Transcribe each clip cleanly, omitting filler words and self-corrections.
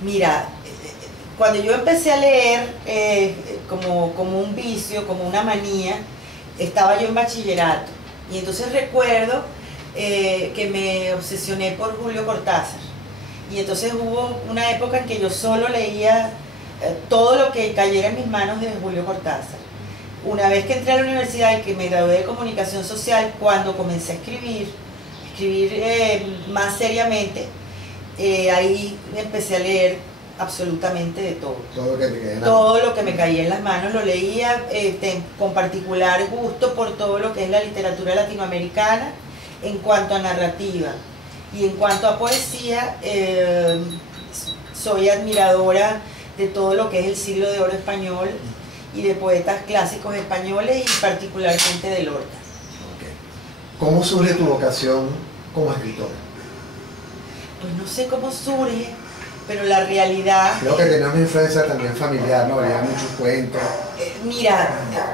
Mira, cuando yo empecé a leer como un vicio, como una manía, estaba yo en bachillerato. Y entonces recuerdo que me obsesioné por Julio Cortázar. Y entonces hubo una época en que yo solo leía todo lo que cayera en mis manos de Julio Cortázar. Una vez que entré a la universidad y que me gradué de comunicación social, cuando comencé a escribir más seriamente, ahí empecé a leer absolutamente de todo. Todo lo que me caía en las manos lo leía, con particular gusto por todo lo que es la literatura latinoamericana en cuanto a narrativa. Y en cuanto a poesía, soy admiradora de todo lo que es el siglo de oro español y de poetas clásicos españoles y particularmente de Lorca. Okay. ¿Cómo surge tu vocación como escritora? Pues no sé cómo surge, pero la realidad... Creo que tenía una influencia también familiar, ¿no? Leía muchos cuentos. Mira,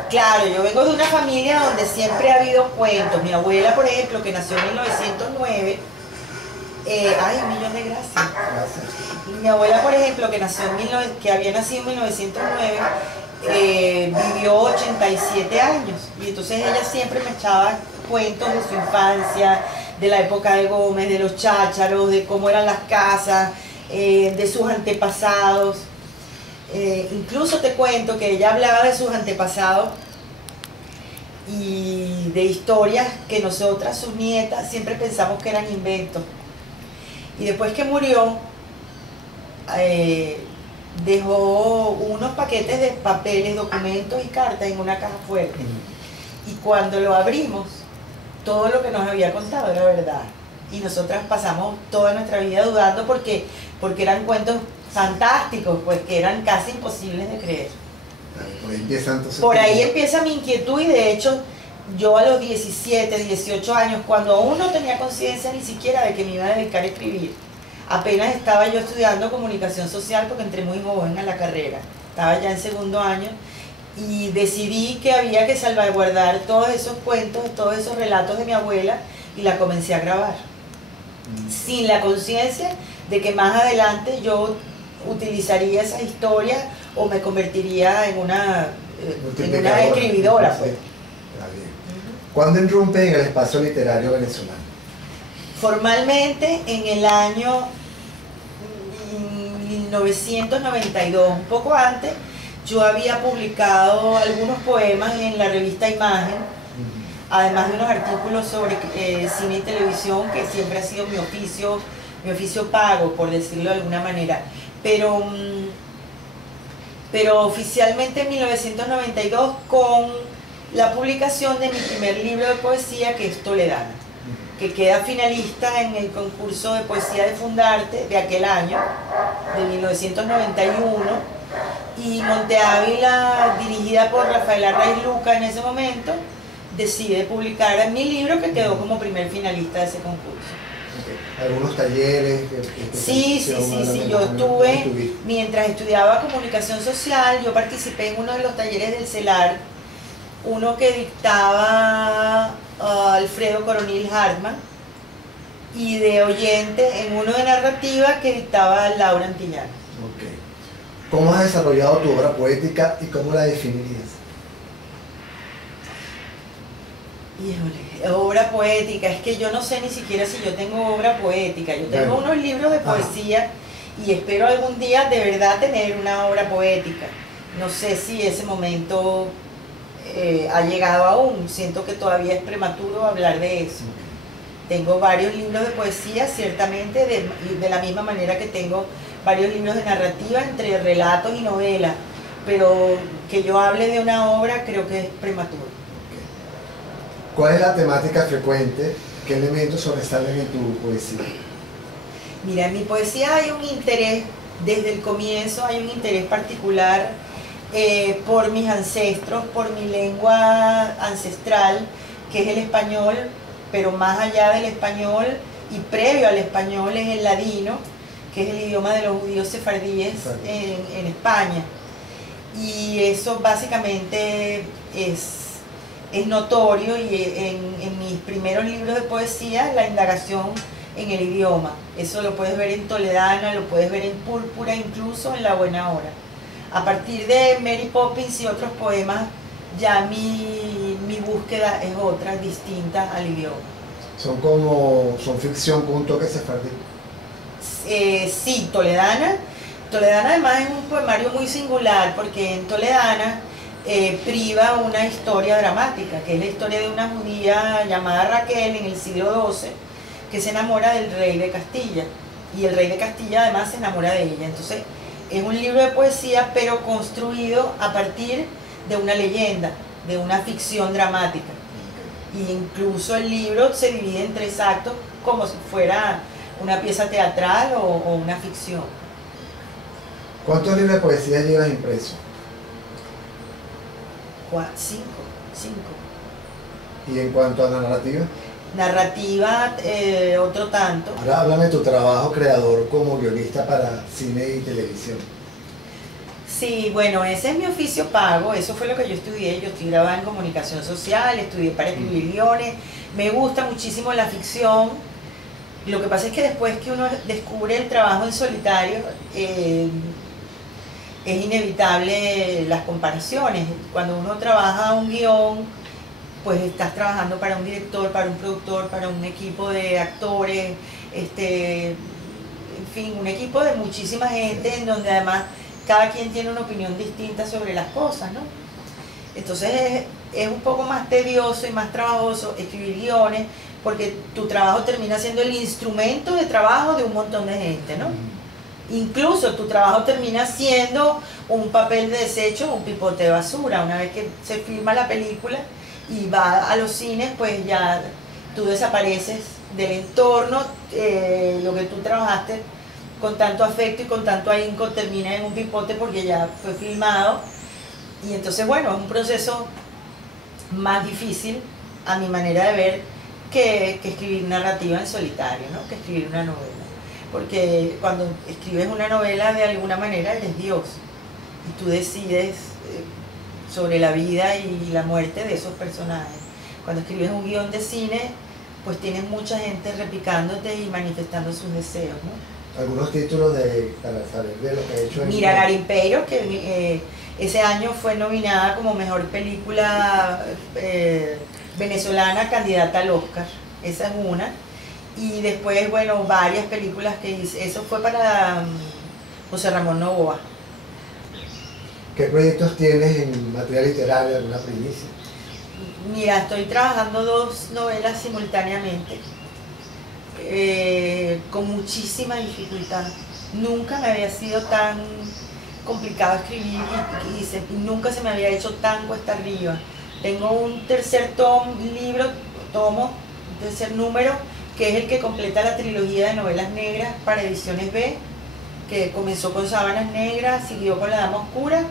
claro, yo vengo de una familia donde siempre ha habido cuentos. Mi abuela, por ejemplo, que nació en 1909, ay, un millón de gracias. Gracias. Mi abuela, por ejemplo, que había nacido en 1909, vivió 87 años. Y entonces ella siempre me echaba cuentos de su infancia, de la época de Gómez, de los chácharos, de cómo eran las casas, de sus antepasados. Incluso te cuento que ella hablaba de sus antepasados y de historias que nosotras, sus nietas, siempre pensamos que eran inventos. Y después que murió, dejó unos paquetes de papeles, documentos y cartas en una caja fuerte. Y cuando lo abrimos, todo lo que nos había contado era verdad. Y nosotras pasamos toda nuestra vida dudando porque eran cuentos fantásticos, pues que eran casi imposibles de creer. Por ahí empieza mi inquietud y de hecho yo a los 17, 18 años, cuando aún no tenía conciencia ni siquiera de que me iba a dedicar a escribir, apenas estaba yo estudiando comunicación social porque entré muy joven a la carrera, estaba ya en segundo año y decidí que había que salvaguardar todos esos cuentos, todos esos relatos de mi abuela y la comencé a grabar, sin la conciencia de que más adelante yo utilizaría esas historias o me convertiría en una escribidora. Pues. ¿Cuándo irrumpe en el espacio literario venezolano? Formalmente en el año 1992, un poco antes, yo había publicado algunos poemas en la revista Imagen, además de unos artículos sobre cine y televisión, que siempre ha sido mi oficio pago, por decirlo de alguna manera. Pero oficialmente en 1992 con la publicación de mi primer libro de poesía, que es Toledana, que queda finalista en el concurso de poesía de Fundarte de aquel año, de 1991, y Monte Ávila, dirigida por Rafael Arraiz Luca en ese momento, decide publicar mi libro que quedó como primer finalista de ese concurso. ¿Algunos talleres? Sí, yo estuve, mientras estudiaba comunicación social, yo participé en uno de los talleres del CELAR, uno que dictaba Alfredo Coronil Hartman, y de oyente en uno de narrativa que dictaba Laura Antillán. Okay. ¿Cómo has desarrollado tu obra poética y cómo la definirías? Híjole, obra poética, es que yo no sé ni siquiera si yo tengo obra poética. Yo tengo unos libros de poesía y espero algún día de verdad tener una obra poética. No sé si ese momento ha llegado aún, siento que todavía es prematuro hablar de eso. Tengo varios libros de poesía, ciertamente, de la misma manera que tengo varios libros de narrativa entre relatos y novelas, pero que yo hable de una obra creo que es prematuro. ¿Cuál es la temática frecuente? ¿Qué elementos sobresalen en tu poesía? Mira, en mi poesía hay un interés, desde el comienzo hay un interés particular por mis ancestros, por mi lengua ancestral, que es el español, pero más allá del español y previo al español es el ladino, que es el idioma de los judíos sefardíes en España. Y eso básicamente es notorio, y en mis primeros libros de poesía la indagación en el idioma. Eso lo puedes ver en Toledana, lo puedes ver en Púrpura, incluso en La Buena Hora. A partir de Mary Poppins y otros poemas, ya mi búsqueda es otra, distinta al idioma. Son ficción con un toque sefardí. Sí, Toledana. Toledana además es un poemario muy singular, porque en Toledana priva una historia dramática, que es la historia de una judía llamada Raquel en el siglo XII, que se enamora del rey de Castilla, y el rey de Castilla además se enamora de ella. Entonces es un libro de poesía, pero construido a partir de una leyenda, de una ficción dramática. Y incluso el libro se divide en 3 actos, como si fuera una pieza teatral o una ficción. ¿Cuántos libros de poesía llevas impresos? 5. ¿Y en cuanto a la narrativa? Narrativa, otro tanto. Ahora háblame de tu trabajo creador como guionista para cine y televisión. Sí, bueno, ese es mi oficio pago, eso fue lo que yo estudié. Yo estoy grabada en comunicación social, estudié para escribir guiones. Me gusta muchísimo la ficción. Lo que pasa es que después que uno descubre el trabajo en solitario, es inevitable las comparaciones. Cuando uno trabaja un guión, pues estás trabajando para un director, para un productor, para un equipo de actores, en fin, un equipo de muchísima gente, en donde además cada quien tiene una opinión distinta sobre las cosas, ¿no? Entonces es un poco más tedioso y más trabajoso escribir guiones, porque tu trabajo termina siendo el instrumento de trabajo de un montón de gente, ¿no? Incluso tu trabajo termina siendo un papel de desecho, un pipote de basura. Una vez que se filma la película y va a los cines, pues ya tú desapareces del entorno, lo que tú trabajaste con tanto afecto y con tanto ahínco termina en un pipote porque ya fue filmado. Y entonces, bueno, es un proceso más difícil, a mi manera de ver, que escribir narrativa en solitario, ¿no? Que escribir una novela. Porque cuando escribes una novela, de alguna manera eres Dios, y tú decides sobre la vida y la muerte de esos personajes. Cuando escribes un guión de cine, pues tienes mucha gente replicándote y manifestando sus deseos, ¿no? ¿Algunos títulos para saber de lo que he hecho? Mira, Garimpeiro, que ese año fue nominada como mejor película venezolana candidata al Oscar. Esa es una. Y después, bueno, varias películas que hice. Eso fue para José Ramón Novoa. ¿Qué proyectos tienes en materia literaria, alguna primicia? Mira, estoy trabajando 2 novelas simultáneamente, con muchísima dificultad. Nunca me había sido tan complicado escribir y nunca se me había hecho tan cuesta arriba. Tengo un tercer tercer número, que es el que completa la trilogía de novelas negras para Ediciones B, que comenzó con Sábanas Negras, siguió con La Dama Oscura,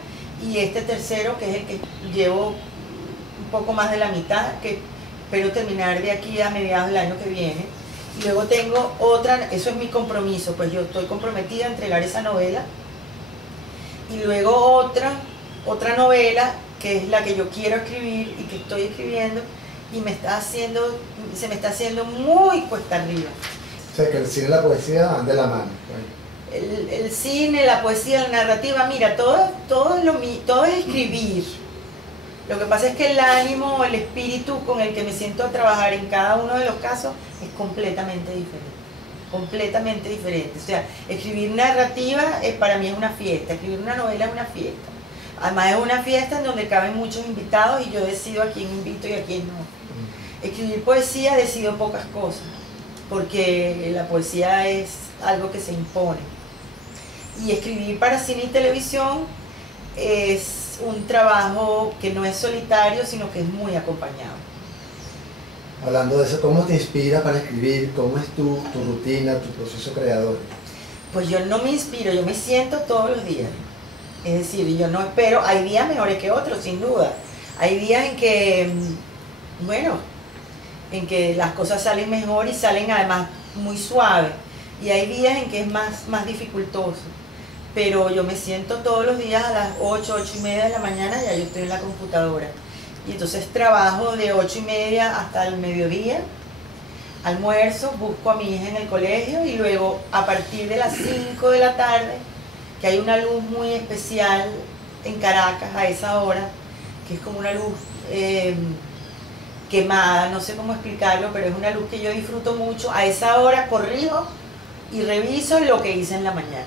y este tercero, que es el que llevo un poco más de la mitad, que espero terminar de aquí a mediados del año que viene. Y luego tengo otra, eso es mi compromiso, pues yo estoy comprometida a entregar esa novela. Y luego otra novela, que es la que yo quiero escribir y que estoy escribiendo, y se me está haciendo muy cuesta arriba. O sea, que el cine y la poesía van de la mano. El cine, la poesía, la narrativa, mira, todo es escribir. Lo que pasa es que el ánimo, el espíritu con el que me siento a trabajar en cada uno de los casos es completamente diferente. Completamente diferente. O sea, escribir narrativa para mí es una fiesta, escribir una novela es una fiesta. Además es una fiesta en donde caben muchos invitados y yo decido a quién invito y a quién no. Escribir poesía decido pocas cosas, porque la poesía es algo que se impone. Y escribir para cine y televisión es un trabajo que no es solitario, sino que es muy acompañado. Hablando de eso, ¿cómo te inspira para escribir? ¿Cómo es tu rutina, tu proceso creador? Pues yo no me inspiro, yo me siento todos los días. Es decir, yo no espero, hay días mejores que otros, sin duda. Hay días en que, bueno, en que las cosas salen mejor y salen además muy suaves. Y hay días en que es más dificultoso. Pero yo me siento todos los días a las 8:30 de la mañana, ya yo estoy en la computadora. Y entonces trabajo de 8:30 hasta el mediodía. almuerzo, busco a mi hija en el colegio y luego a partir de las 5 de la tarde, que hay una luz muy especial en Caracas a esa hora, que es como una luz quemada, no sé cómo explicarlo, pero es una luz que yo disfruto mucho. A esa hora corrijo y reviso lo que hice en la mañana.